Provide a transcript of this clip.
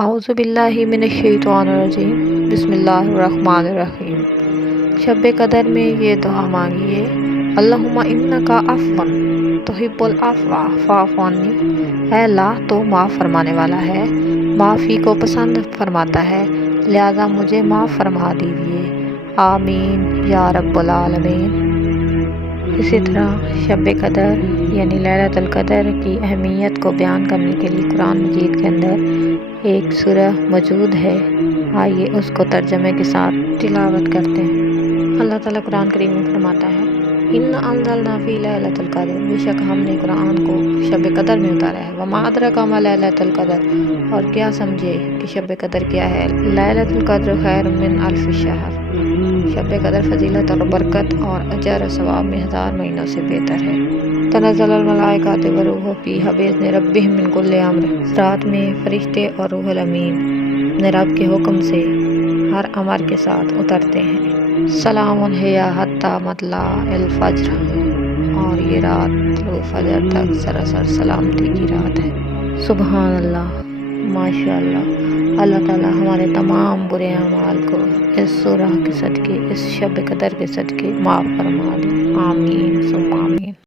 اعوذ باللہ من الشیطان الرجیم بسم اللہ الرحمن الرحیم۔ شب قدر میں یہ دعا مانگیے، اللہم انکا عفو تحب العفو فاعف عنی۔ اے اللہ تو معاف فرمانے والا ہے، معافی کو پسند فرماتا ہے، لہذا مجھے معاف فرما دیجیے، آمین یا رب العالمین۔ اسی طرح شب قدر یعنی لیلۃ القدر کی اہمیت کو بیان کرنے کے لیے قرآن مجید کے اندر ایک سورہ موجود ہے، آئیے اس کو ترجمے کے ساتھ تلاوت کرتے ہیں۔ اللہ تعالیٰ قرآن کریم میں فرماتا ہے، اِنَّا أَنزَلْنَا فِي لَيْلَةِ الْقَدْرِ، بے شک ہم نے قرآن کو شب قدر میں اتارا ہے، وَمَا أَدْرَاكَ مَا لَيْلَةُ الْقَدْرِ، اور کیا سمجھے کہ شب قدر کیا ہے۔ لیلۃ القدر خیر من الف شہر، شب قدر فضیلت اور برکت اور اجر و ثواب میں 1000 مہینوں سے بہتر ہے۔ تنزل الملائکۃ والروح فیہا بإذن ربہم من کل امر، رات میں فرشتے اور روح الامین اپنے رب کے حکم سے ہر امر کے ساتھ اترتے ہیں۔ سلام ہی حتی مطلع الفجر، اور یہ رات طلوع فجر تک سراسر سلامتی کی رات ہے۔ سبحان اللہ، ماشاء اللہ۔ اللہ تعالیٰ ہمارے تمام برے اعمال کو اس سورہ کے صدقے، اس شب قدر کے صدقے معاف فرما دے، آمین ثم آمین۔